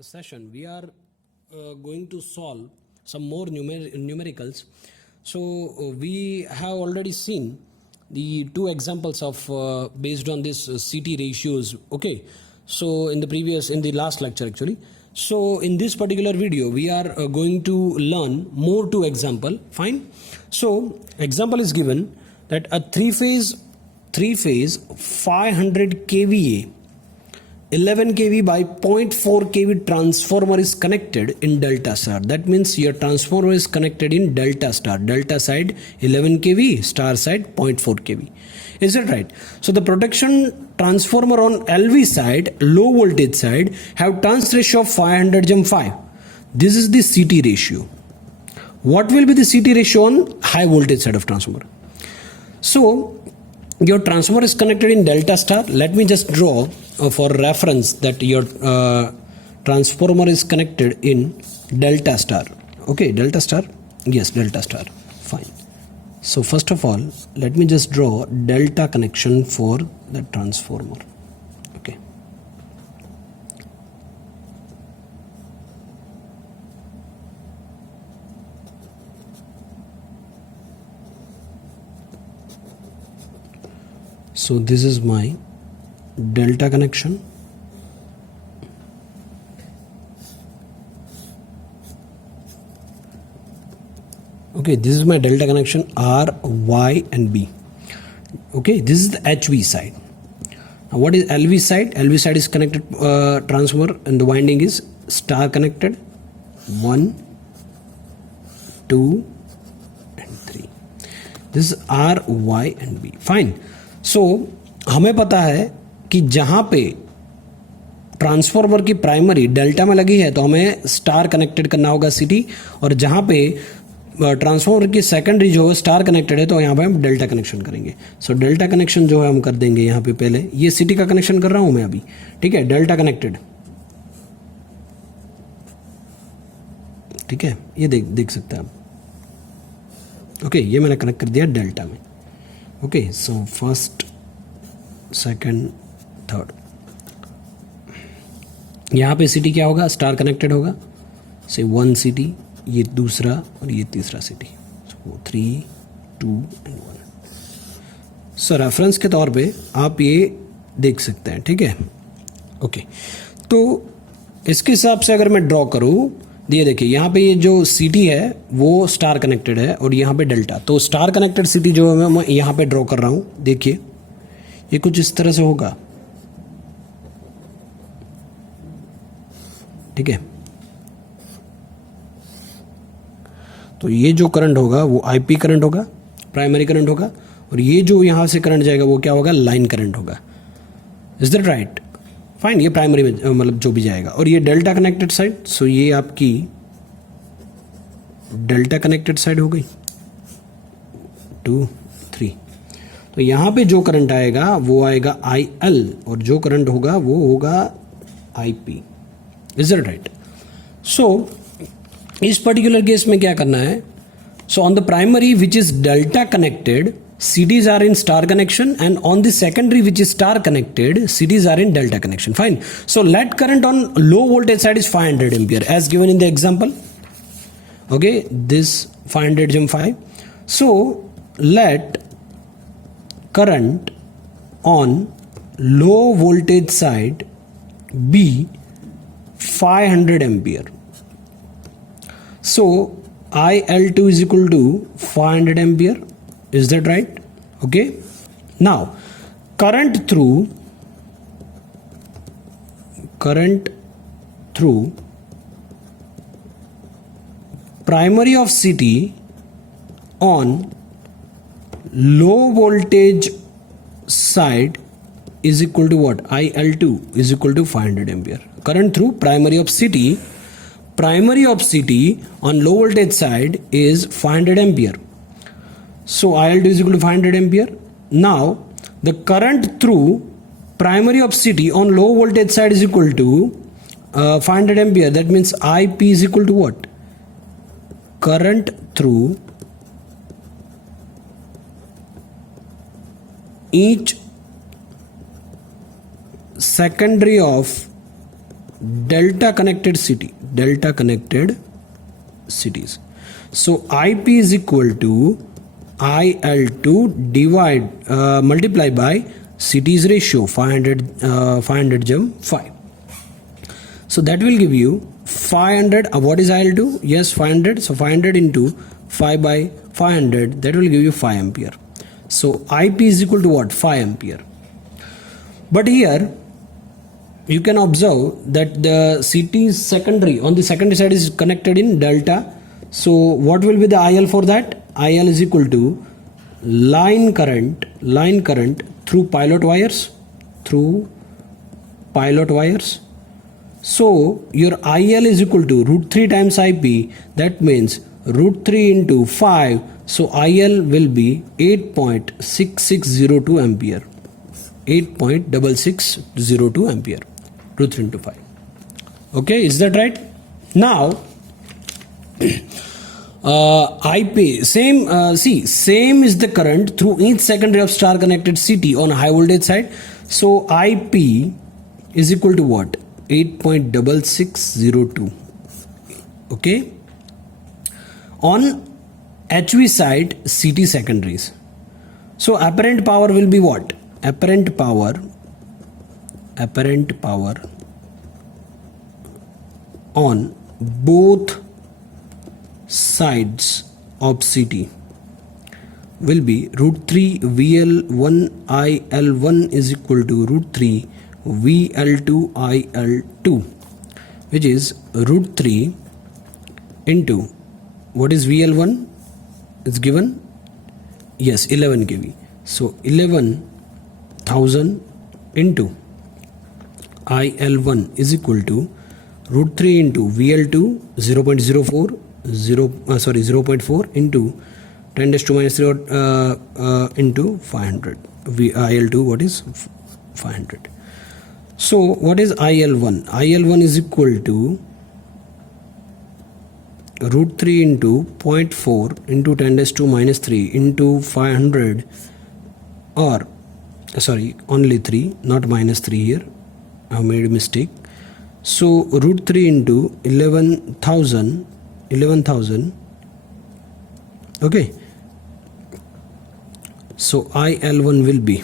session, we are going to solve some more numericals. So we have already seen the two examples of based on this CT ratios. Okay, so in the last lecture actually. So in this particular video, we are going to learn more two example. Fine. So example is given that a three phase 500 kVA 11 kV by 0.4 kV transformer is connected in delta star. That means your transformer is connected in delta star. Delta side 11 kV, star side 0.4 kV. Is that right? So the protection transformer on LV side, low voltage side, have turns ratio of 500/5. This is the CT ratio. What will be the CT ratio on high voltage side of transformer? So your transformer is connected in delta star. Let me just draw for reference that your transformer is connected in delta star. Okay, delta star. Yes, delta star. Fine. So first of all, let me just draw delta connection for the transformer. Okay. So this is my delta connection. Okay, this is my delta connection R, Y and B. Okay, this is the HV side. Now what is LV side? LV side is connected transformer and the winding is star connected 1, 2 and 3. This is R, Y and B. Fine. So हमें पता है कि जहां पे transformer की primary delta में लगी है तो हमें स्टार कनेक्टेड करना होगा सिटी, और जहां पे ट्रांसफार्मर की सेकेंडरी जो है स्टार कनेक्टेड है तो यहां पे हम डेल्टा कनेक्शन करेंगे. सो डेल्टा कनेक्शन जो है हम कर देंगे यहां पे. पहले ये सिटी का कनेक्शन कर रहा हूं मैं अभी. ठीक है, डेल्टा कनेक्टेड. ठीक है, ये देख सकते हैं आप. ओके, ये मैंने कनेक्ट कर दिया डेल्टा में. Okay, so first second third. यहाँ पे सिटी क्या होगा? स्टार कनेक्टेड होगा. से 1 सिटी, ये दूसरा और ये तीसरा city. So 3, 2 and 1. So reference के तौर पे आप ये देख सकते हैं. ठीक है, ओके. तो इसके हिसाब से अगर मैं ड्रॉ करूँ, ये देखिए यहाँ पे ये जो सिटी है वो स्टार कनेक्टेड है और यहाँ पे डेल्टा. तो स्टार कनेक्टेड सिटी जो है मैं यहाँ पे ड्रॉ कर रहा हूँ. देखिए ये कुछ इस तरह से होगा. ठीक है, तो ये जो करंट होगा वो आईपी करंट होगा, प्राइमरी करंट होगा, और ये जो यहां से करंट जाएगा वो क्या होगा? लाइन करंट होगा. Is that right? फाइन. ये प्राइमरी में मतलब जो भी जाएगा. और ये डेल्टा कनेक्टेड साइड, सो ये आपकी डेल्टा कनेक्टेड साइड हो गई. 2, 3. तो यहां पे जो करंट आएगा वो आएगा IL और जो करंट होगा वो होगा IP. Is that right? So इस पर्टिकुलर केस में क्या करना है? So on the primary which is delta connected, CTs are in star connection, and on the secondary which is star connected, CTs are in delta connection. Fine. So let current on low voltage side is 500 ampere as given in the example. Okay, this 500/5. So let current on low voltage side be 500 ampere. So IL2 is equal to 500 ampere. Is that right? Okay. Now current through primary of CT on low voltage side is equal to what? IL2 is equal to 500 ampere. Current through primary of CT on low voltage side is 500 ampere. So IL2 is equal to 500 ampere. Now the current through primary of CT on low voltage side is equal to 500 ampere. That means IP is equal to what? Current through each secondary of delta connected cities. So IP is equal to IL2 multiply by cities ratio 500 jam 5. So that will give you 500. What is IL2? Yes, 500. So 500 into 5 by 500, that will give you 5 ampere. So IP is equal to what? 5 ampere. But here you can observe that the CT secondary on the secondary side is connected in delta. So what will be the IL for that? IL is equal to line current through pilot wires. So your IL is equal to root 3 times IP. That means root 3 into 5. So IL will be 8.6602 ampere. 8.6602 ampere. Root 3 into 5. Okay, is that right? Now IP same is the current through each secondary of star connected CT on high voltage side. So IP is equal to what? 8.6602. Okay, on HV side CT secondaries. So apparent power will be what? Apparent power on both sides of CT will be root 3 VL1 IL1 is equal to root 3 VL2 IL2, which is root 3 into what is VL1? It's given, yes, 11 kV. So 11,000 into IL1 is equal to root 3 into VL2 0.04 into 10 raised to minus 3 into 500. IL2 what is 500. So what is IL1? IL1 is equal to root 3 into 0.4 into 10 raised to minus 3 into 500, or sorry, only 3, not minus 3 here. I have made a mistake. So root 3 into 11,000. Okay, so IL1 will be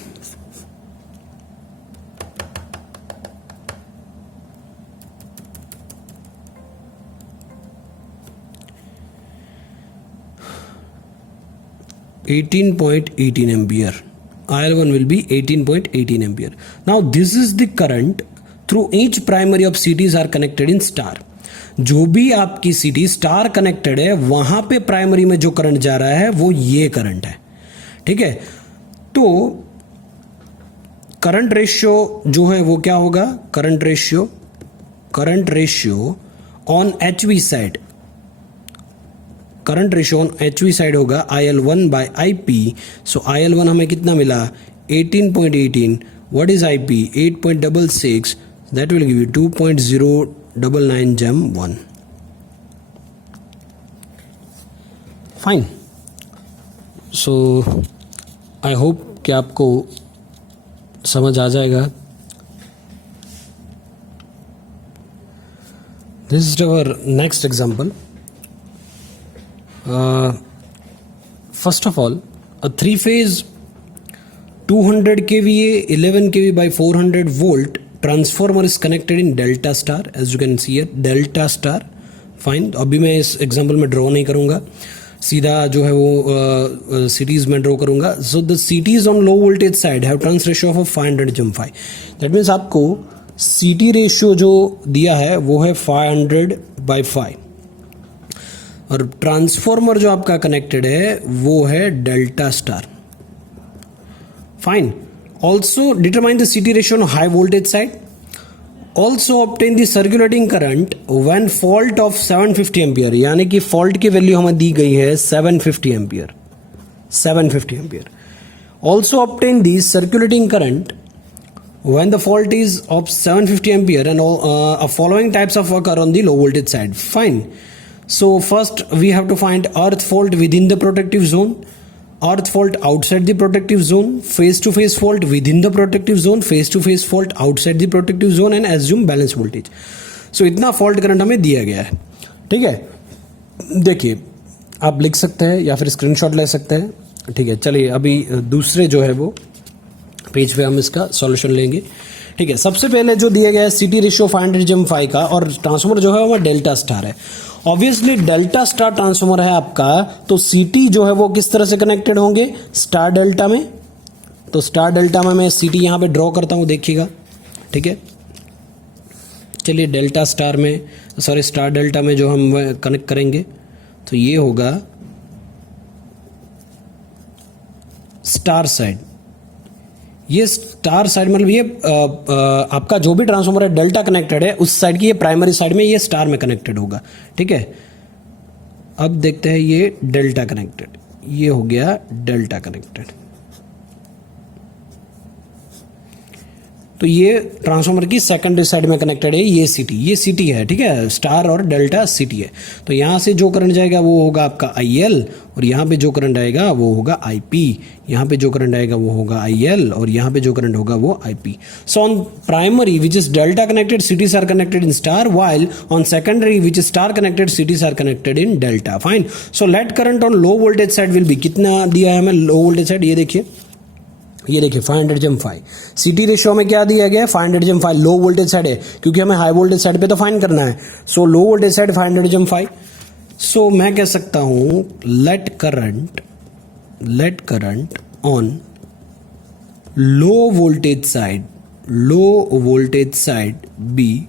18.18 ampere. IL1 will be 18.18 ampere. Now this is the current through each primary of CTs are connected in star. जो भी आपकी सीटी star connected है वहां पे primary में जो current जा रहा है वो ये करंट है, ठीक है। तो करंट रेशियो जो है वो क्या होगा? Current ratio on HV side, current ratio on HV side होगा IL1 बाय IP. सो IL1 हमें कितना मिला? 18.18. What is IP? 8.66. That will give you 2.099 jam 1. Fine. So I hope कि आपको समझ आ जाएगा. This is our next example. First of all, a 3-phase 200 kVA 11 kV by 400 volt transformer is connected in delta star, as you can see here, delta star. Fine. अभी मैं इस example में draw नहीं करूंगा, सीधा जो है वो सिटीज में ड्रॉ करूंगा. So the CTs on low voltage side have trans ratio of 500/5. That means आपको सीटी रेशियो जो दिया है वो है 500/5 और ट्रांसफॉर्मर जो आपका कनेक्टेड है वो है delta star. Fine. Also determine the CT ratio on high voltage side. Also obtain the circulating current when fault of 750 ampere, यानी कि फॉल्ट की वैल्यू हमें दी गई है 750 ampere. Also obtain the circulating current when the fault is of 750 ampere and following types of occur on the low voltage side. Fine. So first we have to find earth fault within the protective zone, earth fault outside the protective zone, phase to phase fault within the protective zone, phase to phase fault outside the protective zone, and assume balance voltage. सो इतना fault current हमें दिया गया है, ठीक है। देखिए आप लिख सकते हैं या फिर स्क्रीनशॉट ले सकते हैं, ठीक है। चलिए अभी दूसरे जो है वो पेज पे हम इसका सॉल्यूशन लेंगे, ठीक है। सबसे पहले जो दिया गया है सीटी रेशियो 500/5 का और ट्रांसफॉर्मर जो है वो डेल्टा स्टार है। ऑब्वियसली डेल्टा स्टार ट्रांसफॉर्मर है आपका, तो सीटी जो है वो किस तरह से कनेक्टेड होंगे, स्टार डेल्टा में। तो स्टार डेल्टा में मैं सीटी यहां पे ड्रॉ करता हूं, देखिएगा, ठीक है। चलिए डेल्टा स्टार में, सॉरी स्टार डेल्टा में जो हम कनेक्ट करेंगे तो ये होगा स्टार साइड। ये स्टार साइड मतलब ये आपका जो भी ट्रांसफॉर्मर है डेल्टा कनेक्टेड है, उस साइड की ये प्राइमरी साइड में ये स्टार में कनेक्टेड होगा, ठीक है। अब देखते हैं ये डेल्टा कनेक्टेड, ये हो गया डेल्टा कनेक्टेड। तो ये ट्रांसफॉर्मर की सेकेंडरी साइड में कनेक्टेड है, ये सीटी है, ठीक है। स्टार और डेल्टा सीटी है। तो यहां से जो करंट जाएगा वो होगा आपका IL, और यहां पे जो करंट आएगा वो होगा IP। यहां पे जो करंट आएगा वो होगा IL, और यहां पे जो करंट होगा वो IP। So on primary which is delta connected, CTs are connected in star, while on secondary which is star connected, CTs are connected in delta. Fine. So let current on low voltage side will be, कितना दिया है हमें लो voltage side, ये देखिए 500/5। सीटी ratio में क्या दिया गया है 500/5, लो वोल्टेज साइड है, क्योंकि हमें हाई वोल्टेज साइड पे तो फाइंड करना है। सो लो वोल्टेज साइड 500/5। सो मैं कह सकता हूं let current on low voltage side be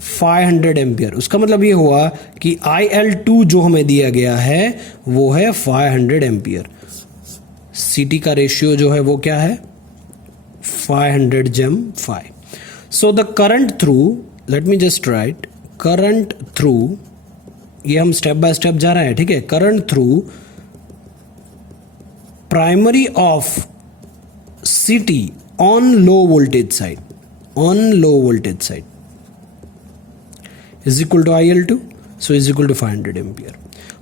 500 ampere. उसका मतलब ये हुआ कि IL2 जो हमें दिया गया है वो है 500 एम्पियर। सीटी का रेशियो जो है वो क्या है 500/5। So the current through, let me just right, current through, ये हम स्टेप बाय स्टेप जा रहे हैं, ठीक है। Current through primary of CT on low voltage side is equal to IL2, so is equal to 500 ampere.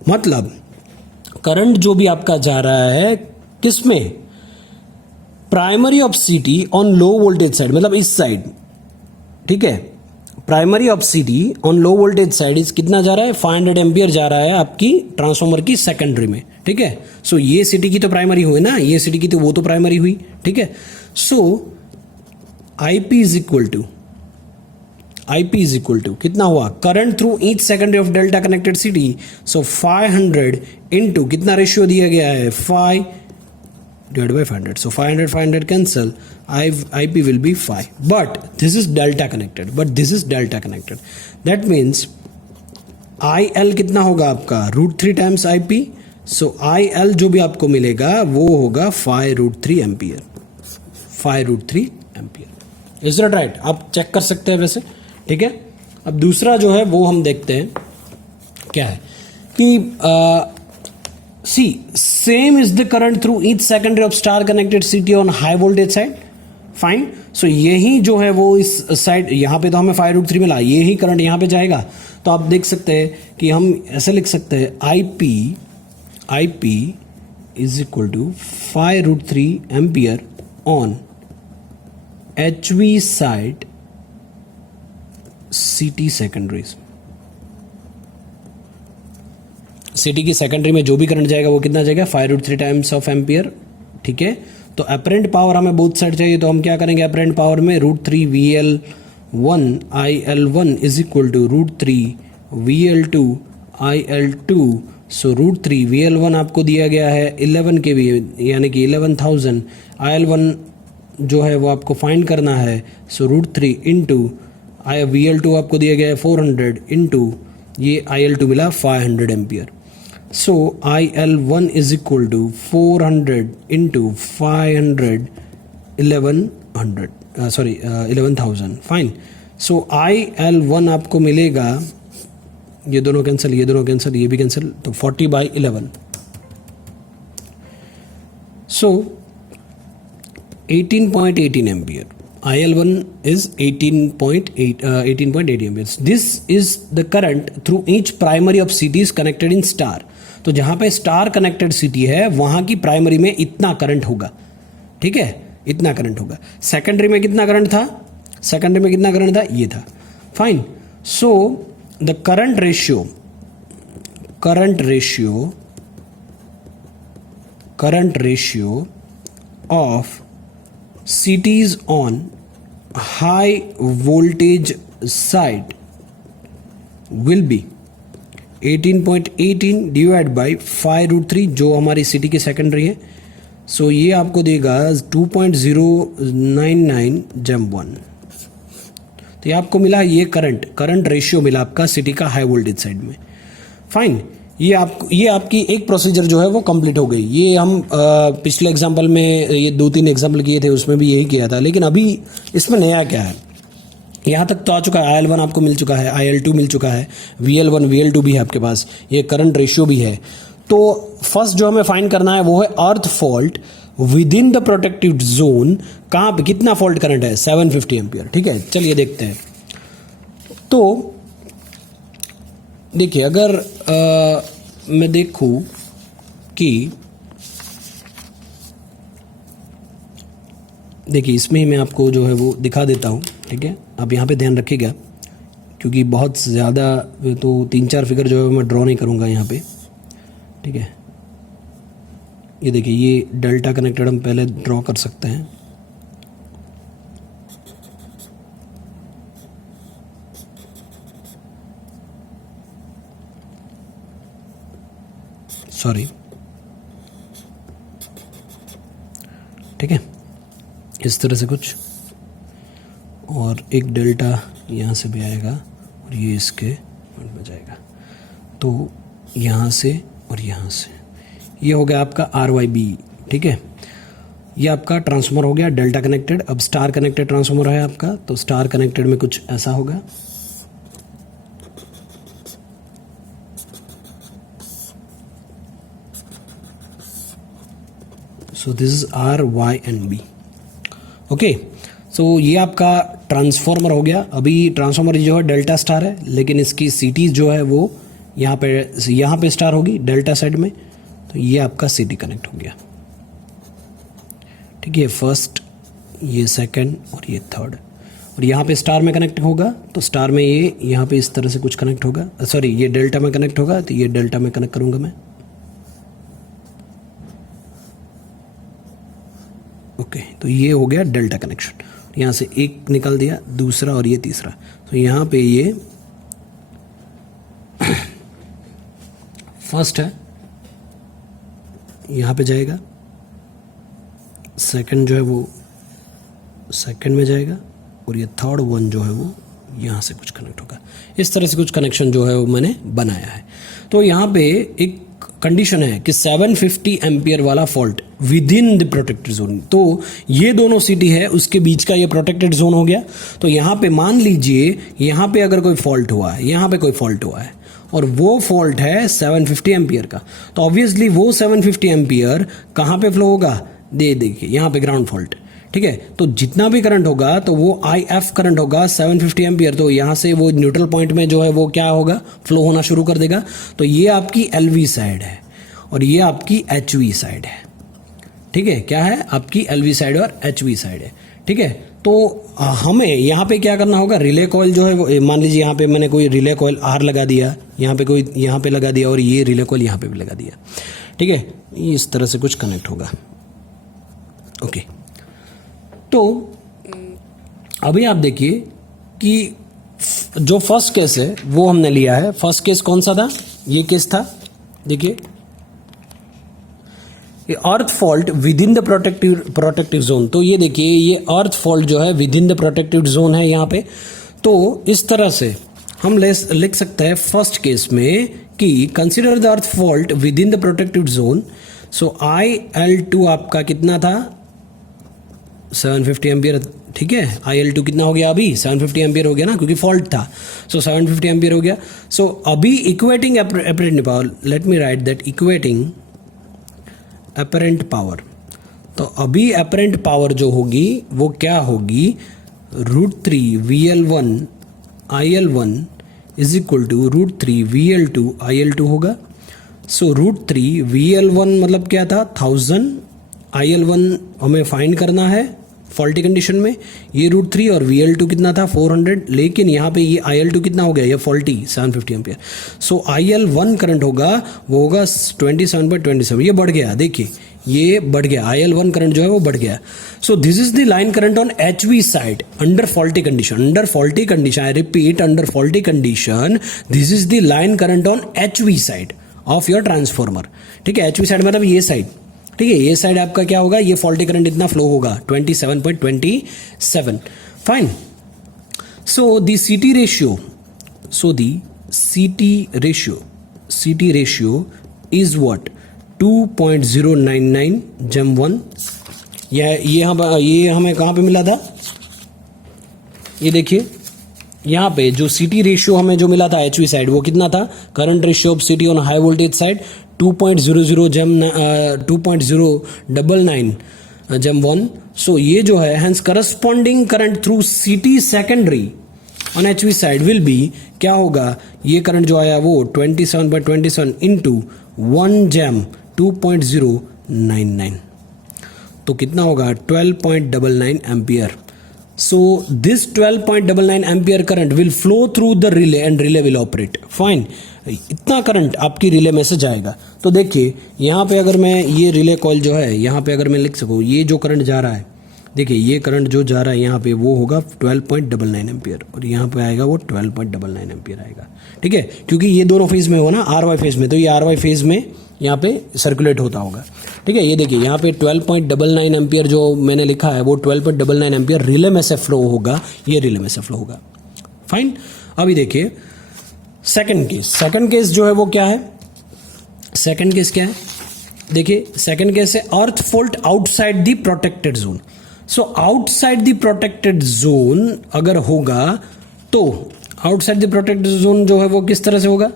मतलब current जो भी आपका जा रहा है किसमें, primary of CT on low voltage side, मतलब इस साइड, ठीक है। Primary of CT on low voltage side इस कितना जा रहा है 500 एम्पियर जा रहा है आपकी ट्रांसफॉर्मर की सेकेंडरी में, ठीक है। सो ये सीटी की तो प्राइमरी हुई ना, ये सीटी की तो वो तो प्राइमरी हुई, ठीक है। सो IP इज इक्वल टू कितना हुआ, current through each secondary of delta connected सीटी। सो 500 इंटू कितना रेशियो दिया गया है 5 divided by 500. So 500 cancel. IP will be 5. But this is delta connected. That means IL कितना होगा आपका √3 times IP. So IL जो भी आपको मिलेगा वो होगा 5√3 ampere. 5√3 ampere. Is that right? आप चेक कर सकते हैं वैसे, ठीक है। अब दूसरा जो है वो हम देखते हैं क्या है कि See, same is the current through each secondary of star connected CT on high voltage side. Fine. So यही जो है वो इस साइड, यहाँ पे तो हमें 5√3 मिला, यही करंट यहाँ पे जाएगा। तो आप देख सकते हैं कि हम ऐसे लिख सकते हैं IP is equal to 5√3 ampere on HV side CT secondaries. CT की सेकेंडरी में जो भी करंट जाएगा वो कितना जाएगा 5√3 टाइम्स ऑफ एम्पियर, ठीक है। तो अपरेंट पावर हमें बोथ साइड चाहिए, तो हम क्या करेंगे अपरेंट पावर में √3 VL1 IL1 is equal to √3 VL2 IL2। So √3 VL1 आपको दिया गया है 11 kV यानी कि 11,000, IL1 जो है वो आपको फाइंड करना है। सो √3 इंटू VL2 आपको दिया गया है 400 इंटू ये IL2 मिला 500 ampere. So IL1 is equal to 400 into 500 11,000। Fine. So IL1 आपको मिलेगा, ये दोनों कैंसिल, ये दोनों कैंसिल, ये भी कैंसिल, तो 40/11। सो 18.18 ampere. IL1 is 18.8 amperes. This is the current through each primary of CT is connected in star. तो जहां पे स्टार कनेक्टेड सीटी है वहां की प्राइमरी में इतना करंट होगा, ठीक है, इतना करंट होगा। सेकेंडरी में कितना करंट था, ये था। Fine. So the current ratio of CTs on high voltage side will be 18.18 divide by 5√3 जो हमारी सिटी की सेकेंडरी है. सो ये आपको देगा 2.099 जम 1. तो ये आपको मिला, ये करंट रेशियो मिला आपका सिटी का हाई वोल्टेज साइड में. फाइन, ये आपकी एक प्रोसीजर जो है वो कंप्लीट हो गई. ये हम पिछले एग्जांपल में ये 2-3 एग्जांपल किए थे, उसमें भी यही किया था. लेकिन अभी इसमें नया क्या है, यहाँ तक तो आ चुका है. IL1 आपको मिल चुका है, IL2 मिल चुका है, VL1 VL2 भी है आपके पास, ये करंट रेशियो भी है. तो फर्स्ट जो हमें फाइंड करना है वो है अर्थ fault within the protected zone. कहाँ पे कितना फॉल्ट करंट है? 750 एम्पियर. ठीक है, चलिए देखते हैं. तो देखिए, अगर मैं देखूं कि देखिए इसमें ही मैं आपको जो है वो दिखा देता हूं. ठीक है, आप यहाँ पे ध्यान रखिएगा, क्योंकि बहुत ज़्यादा तो 3-4 फिगर जो है मैं ड्रॉ नहीं करूँगा यहाँ पे. ठीक है, ये देखिए, ये डेल्टा कनेक्टेड हम पहले ड्रॉ कर सकते हैं. सॉरी, ठीक है, इस तरह से कुछ, और एक डेल्टा यहाँ से भी आएगा और ये इसके में जाएगा. तो यहाँ से और यहाँ से ये हो गया आपका RYB. ठीक है, ये आपका ट्रांसफार्मर हो गया डेल्टा कनेक्टेड. अब स्टार कनेक्टेड ट्रांसफार्मर है आपका, तो स्टार कनेक्टेड में कुछ ऐसा होगा. So this is R, Y and B. Okay, so ये आपका ट्रांसफार्मर हो गया. अभी ट्रांसफार्मर जो है डेल्टा स्टार है, लेकिन इसकी सिटी जो है वो यहाँ पे स्टार होगी डेल्टा साइड में. तो ये आपका सिटी कनेक्ट हो गया. ठीक है, फर्स्ट, ये सेकंड और ये थर्ड. और यहाँ पे स्टार में कनेक्ट होगा, तो स्टार में ये यहाँ पे इस तरह से कुछ कनेक्ट होगा. सॉरी, ये डेल्टा में कनेक्ट होगा, तो ये डेल्टा में कनेक्ट करूँगा मैं. ओके, तो ये हो गया डेल्टा कनेक्शन. यहाँ से एक निकल दिया, दूसरा और ये तीसरा. तो यहाँ पे ये फर्स्ट है, यहाँ पे जाएगा. सेकंड जो है वो सेकंड में जाएगा, और ये थर्ड वन जो है वो यहाँ से कुछ कनेक्ट होगा. इस तरह से कुछ कनेक्शन जो है वो मैंने बनाया है. तो यहाँ पे एक कंडीशन है कि 750 एम्पियर वाला fault within the protected zone. तो ये दोनों सिटी है, उसके बीच का ये प्रोटेक्टेड जोन हो गया. तो यहाँ पे मान लीजिए, यहाँ पे अगर कोई फॉल्ट हुआ है, यहाँ पे कोई फॉल्ट हुआ है, और वो फॉल्ट है 750 एम्पियर का, तो ऑब्वियसली वो 750 एम्पियर कहाँ पे फ्लो होगा? देखिए यहाँ पे ग्राउंड फॉल्ट. ठीक है, तो जितना भी करंट होगा तो वो IF करंट होगा 750 एम्पियर. तो यहाँ से वो न्यूट्रल पॉइंट में जो है वो क्या होगा? फ्लो होना शुरू कर देगा. तो ये आपकी LV साइड है और ये आपकी HV साइड है. ठीक है, क्या है? आपकी LV साइड और HV साइड है. ठीक है, तो हमें यहाँ पे क्या करना होगा? रिले कॉइल जो है वो, मान लीजिए यहाँ पे मैंने कोई रिले कॉइल R लगा दिया, यहाँ पे कोई यहाँ पे लगा दिया, और ये रिले कॉइल यहाँ पे भी लगा दिया. ठीक है, इस तरह से कुछ कनेक्ट होगा. ओके, तो अभी आप देखिए कि जो फर्स्ट केस है वो हमने लिया है. फर्स्ट केस कौन सा था? ये केस था. देखिए, ये अर्थ fault within the protective zone. तो ये देखिए, ये अर्थ फॉल्ट जो है with in the protective zone है यहाँ पे. तो इस तरह से हम लिख सकते हैं फर्स्ट केस में कि consider the earth fault within the protective zone. So IL2 आपका कितना था? 750 एम्पियर. ठीक है, IL2 कितना हो गया? अभी 750 एम्पियर हो गया ना, क्योंकि फॉल्ट था. सो 750 एम्पियर हो गया. सो अभी equating apparent power, let me right that, equating apparent power. तो अभी अपरेंट पावर जो होगी वो क्या होगी? √3 VL1 IL1 is equal to √3 VL2 IL2 होगा. सो √3 VL1 मतलब क्या था? 1000. IL1 हमें फाइंड करना है फॉल्टी कंडीशन में, ये √3 और VL2 कितना था 400, लेकिन यहाँ पे ये IL2 कितना हो गया, ये फॉल्टी 750 एम्पियर। सो IL1 करंट होगा वो होगा 27/27, ये बढ़ गया, देखिए ये बढ़ गया, IL1 करंट जो है वो बढ़ गया। सो this is the line current on HV side under faulty condition, under faulty condition, I repeat under faulty condition, this is the line current on HV side of your transformer. ठीक है, HV side मतलब ये side, ठीक है, ये side आपका क्या होगा, ये फॉल्टी करंट इतना फ्लो होगा 27/27। Fine. So the CT ratio, so the CT ratio is what, 2.099 जम 1। ये हमें कहाँ पे मिला था, ये देखिए यहाँ पे जो CT रेशियो हमें जो मिला था HV साइड वो कितना था, current ratio of CT on high voltage side 2.00 जम 2.099 जम 1। सो ये जो है hence corresponding current through CT secondary on HV side will be, क्या होगा, ये करंट जो आया वो 27/27 इंटू 1 जैम 2.099, तो कितना होगा 12.99 ampere. So this 12.99 ampere current will flow through the relay and relay will operate. Fine, इतना करंट आपकी रिले में से जाएगा। तो देखिए यहाँ पे अगर मैं ये रिले कॉइल जो है यहाँ पे अगर मैं लिख सकूँ, ये जो करंट जा रहा है, देखिए ये करंट जो जा रहा है यहाँ पे वो होगा 12.99 एम्पियर और यहाँ पे आएगा वो 12.99 एम्पियर आएगा। ठीक है, क्योंकि ये दोनों फेज में हो ना, RY फेज में, तो ये RY फेज में यहाँ पे सर्कुलेट होता होगा। ठीक है, ये देखिए यहाँ पे 12.99 एम्पियर जो मैंने लिखा है वो 12.99 एम्पियर रिले में से फ्लो होगा, ये रिले में से फ्लो होगा। फाइन। अभी देखिए सेकंड केस जो है वो क्या है, सेकंड केस क्या है, देखिए सेकंड केस है अर्थ fault outside the protected zone. So outside the protected zone अगर होगा तो आउटसाइड द प्रोटेक्टेड जोन जो है वो किस तरह से होगा,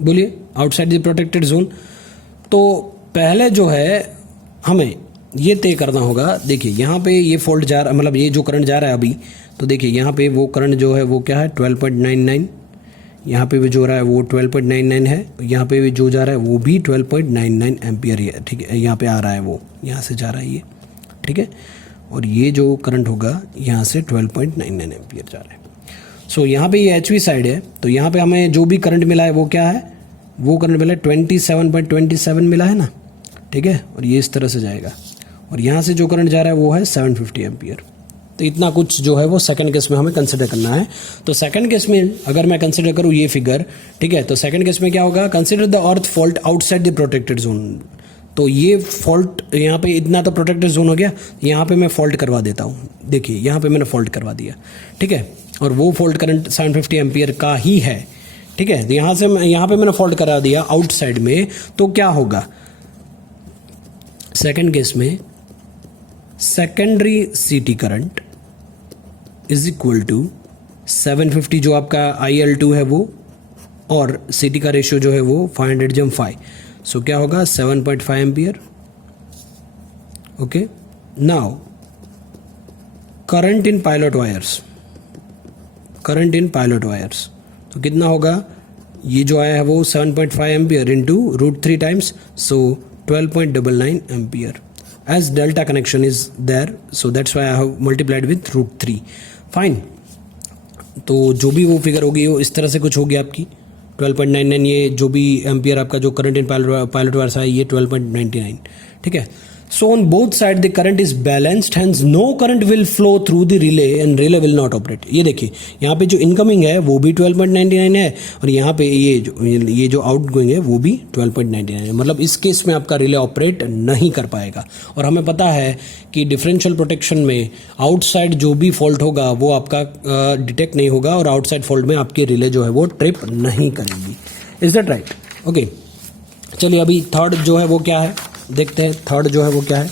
बोलिए, आउटसाइड द प्रोटेक्टेड जोन। तो पहले जो है हमें ये तय करना होगा, देखिए यहाँ पे ये फॉल्ट जा रहा, मतलब ये जो करंट जा रहा है अभी, तो देखिए यहाँ पे वो करंट जो है वो क्या है 12.99, यहाँ पे भी जो रहा है वो 12.99 है, यहाँ पे भी जो जा रहा है वो भी 12.99 एम्पियर है। ठीक है, यहाँ पे आ रहा है वो, यहाँ से जा रहा है ये, ठीक है, और ये जो करंट होगा यहाँ से 12.99 एम्पियर जा रहा है। सो यहाँ पे ये HV साइड है, तो यहाँ पे हमें जो भी करंट मिला है वो क्या है, वो करंट मिला है 27.27 मिला है ना, ठीक है, और ये इस तरह से जाएगा और यहाँ से जो करंट जा रहा है वो है 750 एम्पियर। तो इतना कुछ जो है वो सेकंड केस में हमें कंसिडर करना है। तो सेकंड केस में अगर मैं कंसिडर करूँ ये फिगर, ठीक है, तो सेकंड केस में क्या होगा, consider the earth fault outside the protected zone. तो ये फॉल्ट यहाँ पे इतना तो प्रोटेक्टेड जोन हो गया, यहाँ पे मैं फॉल्ट करवा देता हूँ, देखिए यहाँ पे मैंने फॉल्ट करवा दिया, ठीक है, और वो फॉल्ट करंट 750 एम्पियर का ही है। ठीक है, यहाँ पे मैंने फॉल्ट करा दिया आउटसाइड में, तो क्या होगा सेकंड केस में, secondary CT current is equal to 750 जो आपका IL2 है वो, और CT का रेशियो जो है वो 500/5, सो क्या होगा 7.5 ampere. Okay, now current in pilot wires, current in pilot wires, तो कितना होगा, ये जो आया है वो 7.5 ampere into √3 times, so 12.99 ampere. As delta connection is there, so that's why I have multiplied with √3। Fine. तो जो भी वो फिगर होगी वो इस तरह से कुछ होगी आपकी 12.99, ये जो भी एम्पियर आपका जो करंट इन पायलट वायर्स है ये 12.99। ठीक है, so on both side the current is balanced, hence no current will flow through the relay and relay will not operate। ये देखिए यहाँ पे जो इनकमिंग है वो भी 12.99 है और यहाँ पे ये जो आउटगोइंग है वो भी 12.99 है, मतलब इस केस में आपका रिले ऑपरेट नहीं कर पाएगा। और हमें पता है कि डिफरेंशियल प्रोटेक्शन में आउटसाइड जो भी फॉल्ट होगा वो आपका डिटेक्ट नहीं होगा और आउटसाइड फॉल्ट में आपकी रिले जो है वो ट्रिप नहीं करेगी। Is that right? ओके, चलिए अभी थर्ड जो है वो क्या है देखते हैं। थर्ड जो है वो क्या है,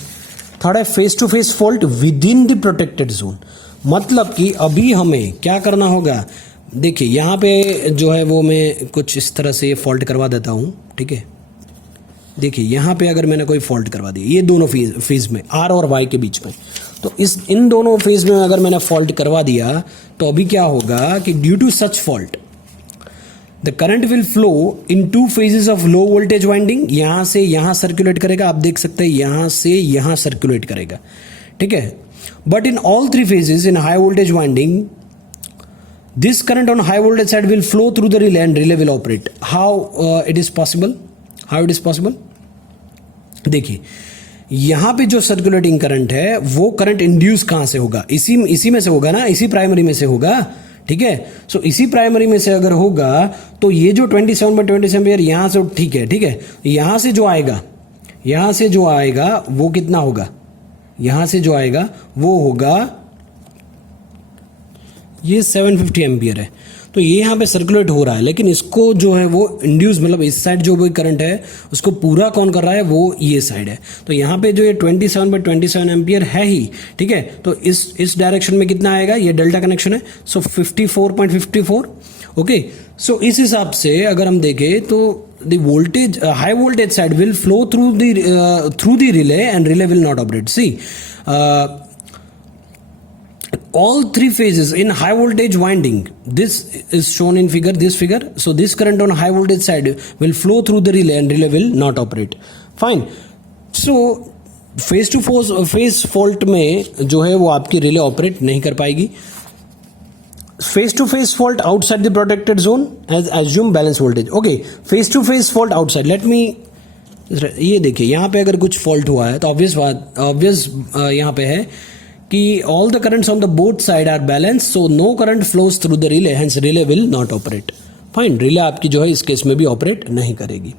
थर्ड है phase to phase fault within the protected zone. मतलब कि अभी हमें क्या करना होगा, देखिए यहाँ पे जो है वो मैं कुछ इस तरह से फॉल्ट करवा देता हूँ। ठीक है, देखिए यहाँ पे अगर मैंने कोई फॉल्ट करवा दी ये दोनों फेज में R और Y के बीच में, तो इन दोनों फेज में अगर मैंने फॉल्ट करवा दिया तो अभी क्या होगा कि due to such fault the current will flow in 2 phases of low voltage winding. यहां से यहां सर्कुलेट करेगा, आप देख सकते हैं यहां से यहां सर्कुलेट करेगा। ठीक है, but in all three phases in high voltage winding, this current on high voltage side will flow through the relay and relay will operate. How it is possible? How it is possible? देखिए, यहां पे जो circulating current है वो current induce कहां से होगा? इसी में से होगा ना, इसी प्राइमरी में से होगा, ठीक है। सो इसी प्राइमरी में से अगर होगा तो ये जो 27/27 एम्पियर यहां से, ठीक है, यहां से जो आएगा वो कितना होगा? यहां से जो आएगा वो होगा, ये 750 एम्पियर है। तो ये यहाँ पे सर्कुलेट हो रहा है, लेकिन इसको जो है वो इंड्यूस, मतलब इस साइड जो भी करंट है उसको पूरा कौन कर रहा है? वो ये साइड है। तो यहाँ पे जो ये 27/27 एम्पियर है ही, ठीक है। तो इस डायरेक्शन में कितना आएगा? ये डेल्टा कनेक्शन है, सो 54.54। ओके, सो इस हिसाब से अगर हम देखें तो the voltage, high voltage side will flow through the relay and relay will not operate. See, all three phases in high voltage winding, this is shown in this figure. So this current on high voltage side will flow through the relay and relay will not operate. Fine. So phase to phase fault में जो है वो आपकी relay operate नहीं कर पाएगी। Phase to phase fault outside the protected zone as assume balance voltage. Okay, phase to phase fault outside, let me, ये देखिए यहाँ पे अगर कुछ फॉल्ट हुआ है तो ऑब्वियस यहाँ पे है कि all the currents on the both side are balanced, so no current flows through the relay, hence relay will not operate. Fine, relay आपकी जो है इस केस में भी ऑपरेट नहीं करेगी।